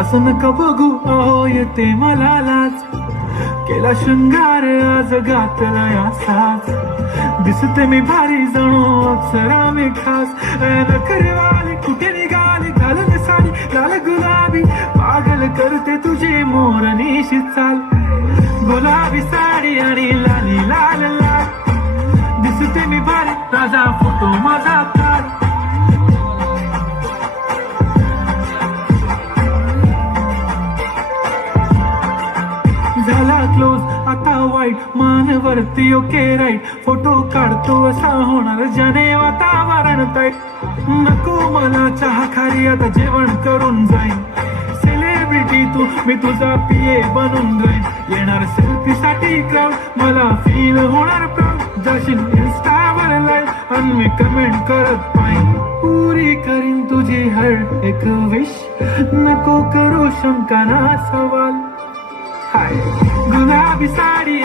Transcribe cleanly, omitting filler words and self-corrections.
असं नका बघू अहो येते मला लाज, केला शृंगार आज घातलाय असाच, दिसते मी भारी जणू अप्सरा मी खास, नखरेवाली कुठे निघाली घालून साडी लाल गुलाबी, पागल करते तुझी मोरनीशी चाल, गुलाबी साडी आणि लाली लाल लाल, दिसते मी भारी ताजा फोटो माझा काढ. झाला क्लोज आता वाईट मानवरती ओके राईट, फोटो काढतो असा होणार ज्याने वातावरण टाईट, नको मला चहा खारी आता जेवण करून जाईन, सेलिब्रिटी तू मी तुझा पिये बनून जाईन, येणार सेल्फी साठी क्राऊड मला फील होणार प्राऊड, जाशील इन्स्टावर लाईव्ह आणि मी कमेंट करत पाहिन, पुरी करीन तुझी हर एक विश, नको करू शंका ना सवाल. हाय गुलाबी साडी